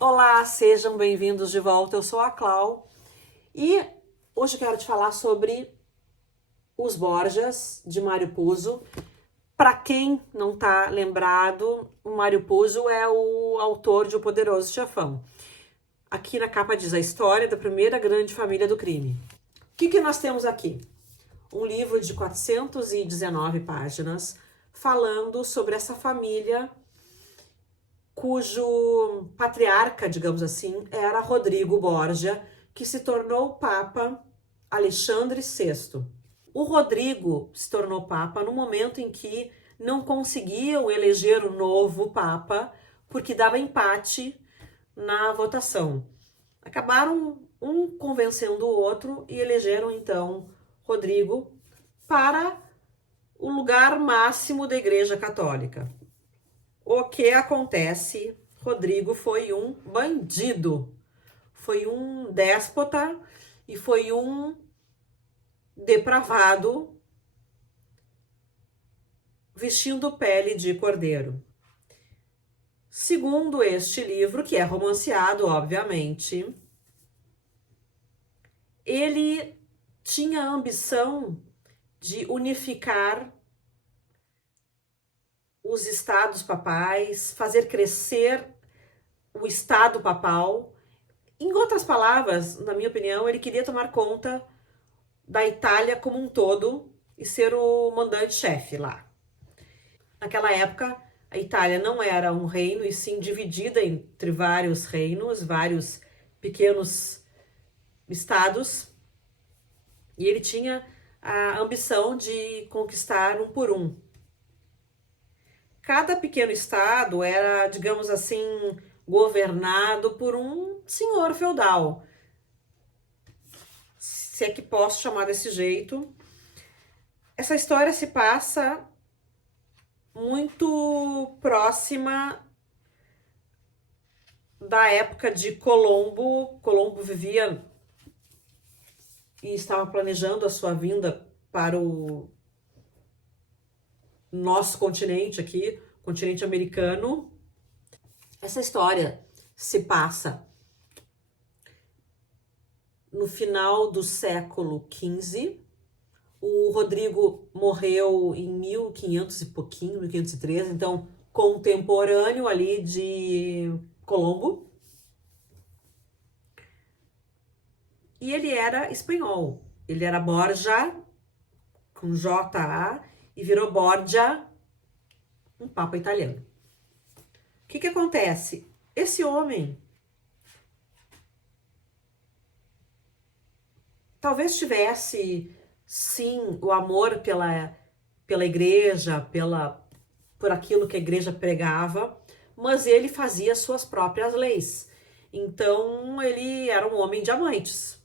Olá, sejam bem-vindos de volta. Eu sou a Clau e hoje eu quero te falar sobre Os Borgias, de Mário Puzo. Para quem não está lembrado, o Mário Puzo é o autor de O Poderoso Chefão. Aqui na capa diz a história da primeira grande família do crime. O que nós temos aqui? Um livro de 419 páginas falando sobre essa família cujo patriarca, digamos assim, era Rodrigo Borgia, que se tornou Papa Alexandre VI. O Rodrigo se tornou Papa no momento em que não conseguiam eleger o novo Papa, porque dava empate na votação. Acabaram um convencendo o outro e elegeram então Rodrigo para o lugar máximo da Igreja Católica. O que acontece? Rodrigo foi um bandido, foi um déspota e foi um depravado vestindo pele de cordeiro. Segundo este livro, que é romanceado, obviamente, ele tinha a ambição de unificar os estados papais, fazer crescer o estado papal. Em outras palavras, na minha opinião, ele queria tomar conta da Itália como um todo e ser o mandante-chefe lá. Naquela época, a Itália não era um reino, e sim dividida entre vários reinos, vários pequenos estados, e ele tinha a ambição de conquistar um por um. Cada pequeno estado era, digamos assim, governado por um senhor feudal, se é que posso chamar desse jeito. Essa história se passa muito próxima da época de Colombo. Colombo vivia e estava planejando a sua vinda para o nosso continente aqui, continente americano. Essa história se passa no final do século XV. O Rodrigo morreu em 1500 e pouquinho, 1513, então contemporâneo ali de Colombo. E ele era espanhol. Ele era Borja, com J-A, e virou Borgia, um papa italiano. O que acontece? Esse homem talvez tivesse, sim, o amor pela igreja, por aquilo que a igreja pregava, mas ele fazia suas próprias leis. Então, ele era um homem de amantes.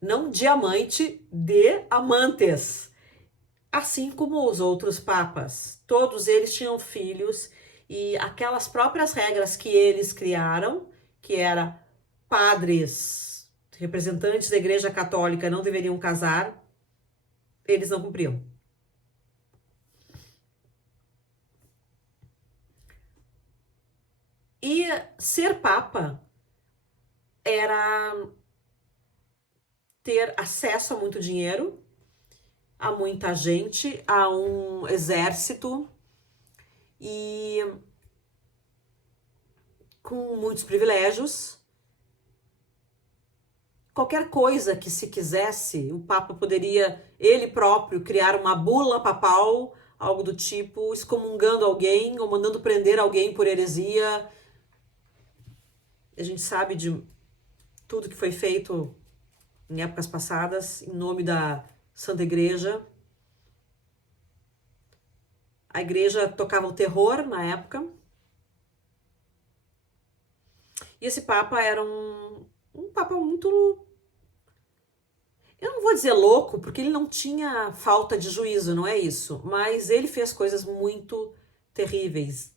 Não diamante, de amantes. Assim como os outros papas. Todos eles tinham filhos e aquelas próprias regras que eles criaram, que era padres, representantes da Igreja Católica não deveriam casar, eles não cumpriam. E ser papa era ter acesso a muito dinheiro, a muita gente, a um exército e com muitos privilégios. Qualquer coisa que se quisesse, o Papa poderia, ele próprio, criar uma bula papal, algo do tipo, excomungando alguém ou mandando prender alguém por heresia. A gente sabe de tudo que foi feito em épocas passadas, em nome da Santa Igreja. A igreja tocava o terror na época. E esse Papa era um Papa muito... Eu não vou dizer louco, porque ele não tinha falta de juízo, não é isso. Mas ele fez coisas muito terríveis.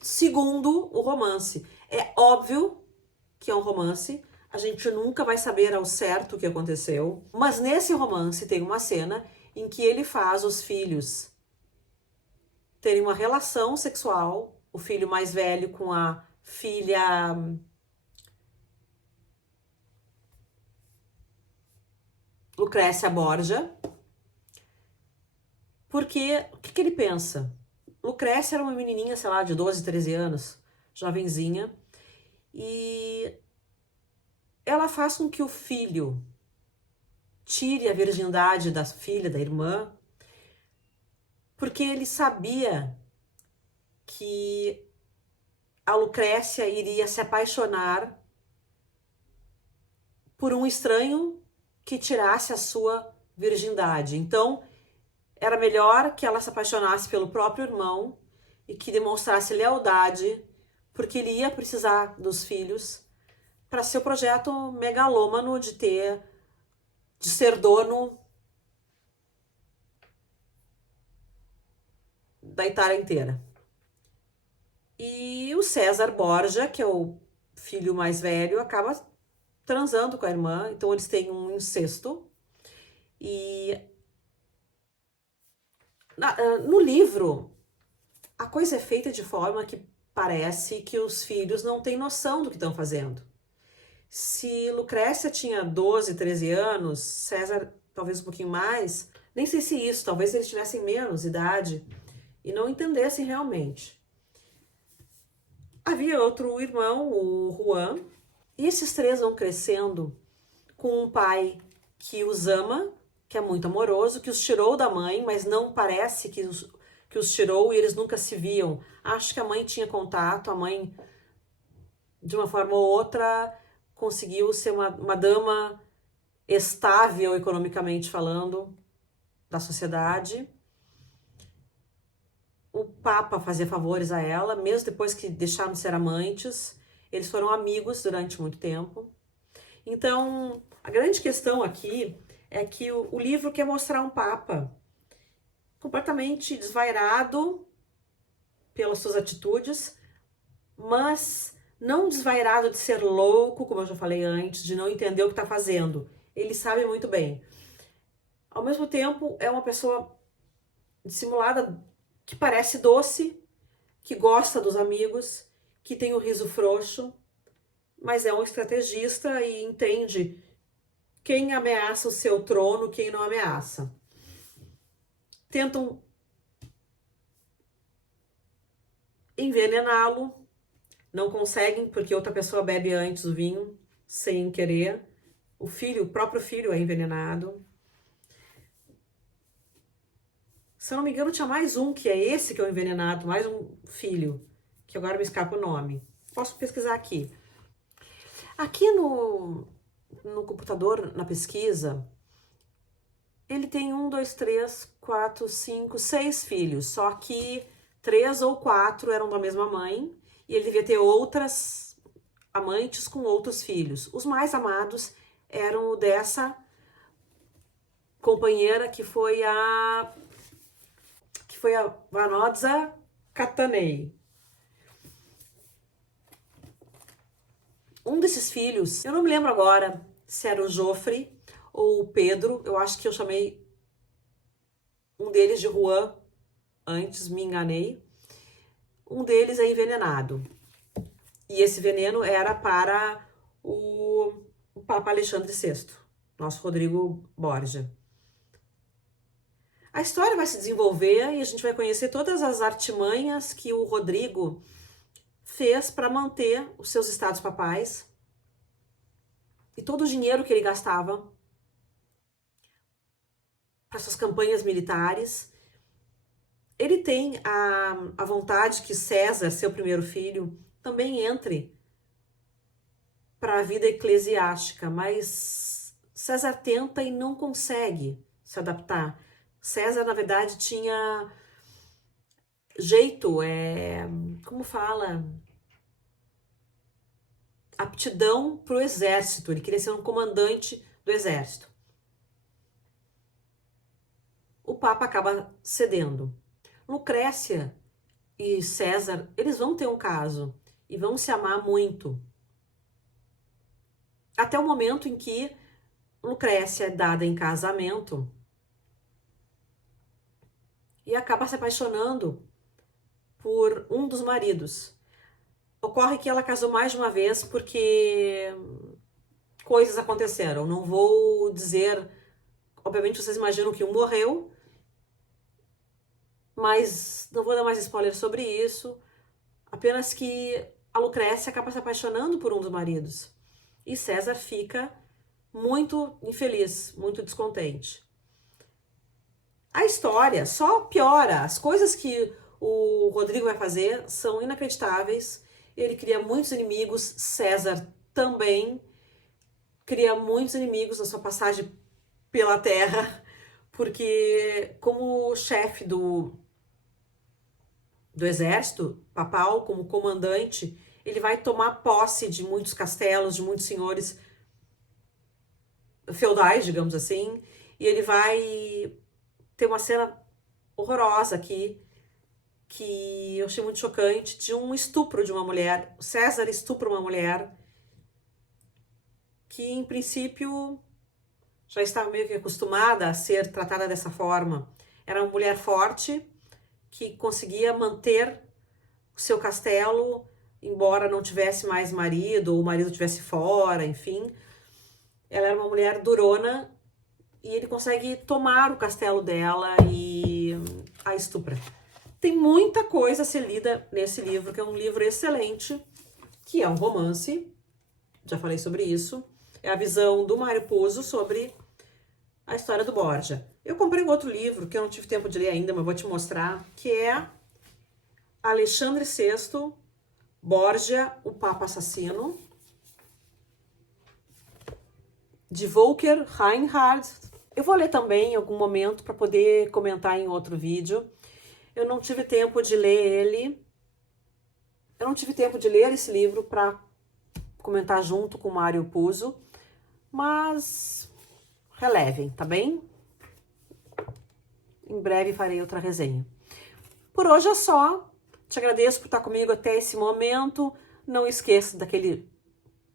Segundo o romance. É óbvio que é um romance, a gente nunca vai saber ao certo o que aconteceu, mas nesse romance tem uma cena em que ele faz os filhos terem uma relação sexual, o filho mais velho com a filha Lucrécia Borgia, porque o que ele pensa? Lucrécia era uma menininha, sei lá, de 12, 13 anos, jovenzinha, e ela faz com que o filho tire a virgindade da filha, da irmã, porque ele sabia que a Lucrécia iria se apaixonar por um estranho que tirasse a sua virgindade. Então, era melhor que ela se apaixonasse pelo próprio irmão e que demonstrasse lealdade, porque ele ia precisar dos filhos para seu projeto megalômano de ser dono da Itália inteira. E o César Borgia, que é o filho mais velho, acaba transando com a irmã, então eles têm um incesto. E no livro, a coisa é feita de forma que parece que os filhos não têm noção do que estão fazendo. Se Lucrécia tinha 12, 13 anos, César talvez um pouquinho mais, nem sei se isso, talvez eles tivessem menos idade e não entendessem realmente. Havia outro irmão, o Juan, e esses três vão crescendo com um pai que os ama, que é muito amoroso, que os tirou da mãe, mas não parece que os tirou e eles nunca se viam. Acho que a mãe tinha contato, a mãe, de uma forma ou outra, conseguiu ser uma dama estável economicamente falando da sociedade. O Papa fazia favores a ela, mesmo depois que deixaram de ser amantes. Eles foram amigos durante muito tempo. Então, a grande questão aqui é que o livro quer mostrar um Papa completamente desvairado pelas suas atitudes, mas não desvairado de ser louco, como eu já falei antes, de não entender o que está fazendo. Ele sabe muito bem. Ao mesmo tempo, é uma pessoa dissimulada que parece doce, que gosta dos amigos, que tem o riso frouxo, mas é um estrategista e entende quem ameaça o seu trono, quem não ameaça. Tentam envenená-lo, não conseguem porque outra pessoa bebe antes o vinho, sem querer. O próprio filho é envenenado. Se eu não me engano, tinha mais um, que é esse que é o envenenado, mais um filho, que agora me escapa o nome. Posso pesquisar aqui. Aqui no computador, na pesquisa, ele tem 1, 2, 3, 4, 5, 6 filhos, só que 3 ou 4 eram da mesma mãe, e ele devia ter outras amantes com outros filhos. Os mais amados eram o dessa companheira que foi a Vannozza Cattanei. Um desses filhos, eu não me lembro agora se era o Joffre ou o Pedro, eu acho que eu chamei um deles de Juan antes, me enganei. Um deles é envenenado. E esse veneno era para o Papa Alexandre VI, nosso Rodrigo Borgia. A história vai se desenvolver e a gente vai conhecer todas as artimanhas que o Rodrigo fez para manter os seus estados papais e todo o dinheiro que ele gastava para suas campanhas militares. Ele tem a vontade que César, seu primeiro filho, também entre para a vida eclesiástica, mas César tenta e não consegue se adaptar. César, na verdade, tinha jeito, como fala? Aptidão para o exército, ele queria ser um comandante do exército. O Papa acaba cedendo. Lucrécia e César, eles vão ter um caso e vão se amar muito. Até o momento em que Lucrécia é dada em casamento e acaba se apaixonando por um dos maridos. Ocorre que ela casou mais de uma vez porque coisas aconteceram. Não vou dizer, obviamente vocês imaginam que um morreu, mas não vou dar mais spoiler sobre isso. Apenas que a Lucrécia acaba se apaixonando por um dos maridos. E César fica muito infeliz, muito descontente. A história só piora. As coisas que o Rodrigo vai fazer são inacreditáveis. Ele cria muitos inimigos, César também cria muitos inimigos na sua passagem pela Terra, porque como chefe do exército papal, como comandante, ele vai tomar posse de muitos castelos, de muitos senhores feudais, digamos assim, e ele vai ter uma cena horrorosa aqui, que eu achei muito chocante, de um estupro de uma mulher. O César estupra uma mulher que, em princípio, já estava meio que acostumada a ser tratada dessa forma. Era uma mulher forte que conseguia manter o seu castelo, embora não tivesse mais marido, ou o marido estivesse fora, enfim. Ela era uma mulher durona e ele consegue tomar o castelo dela e a estupra. Tem muita coisa a ser lida nesse livro, que é um livro excelente, que é um romance, já falei sobre isso. É a visão do Mário Puzo sobre a história do Borgia. Eu comprei um outro livro, que eu não tive tempo de ler ainda, mas vou te mostrar, que é Alexandre VI, Borgia, o Papa Assassino, de Volker Reinhardt. Eu vou ler também em algum momento para poder comentar em outro vídeo. Eu não tive tempo de ler ele. Eu não tive tempo de ler esse livro para comentar junto com o Mário Puzo, mas relevem, tá bem? Em breve farei outra resenha. Por hoje é só. Te agradeço por estar comigo até esse momento. Não esqueça daquele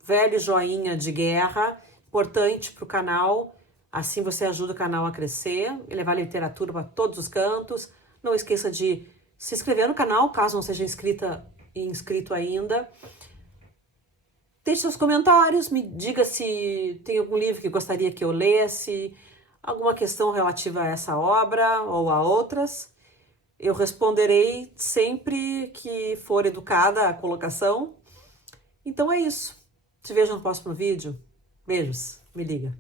velho joinha de guerra, importante para o canal. Assim você ajuda o canal a crescer e levar literatura para todos os cantos. Não esqueça de se inscrever no canal, caso não seja inscrito ainda. Deixe seus comentários, me diga se tem algum livro que gostaria que eu lesse, alguma questão relativa a essa obra ou a outras. Eu responderei sempre que for educada a colocação. Então é isso. Te vejo no próximo vídeo. Beijos. Me liga.